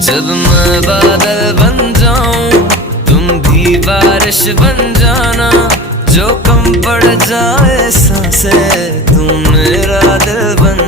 जब मैं बादल बन जाऊं तुम भी बारिश बन जाना, जो कम पड़ जाए सांसें तुम मेरा दिल बन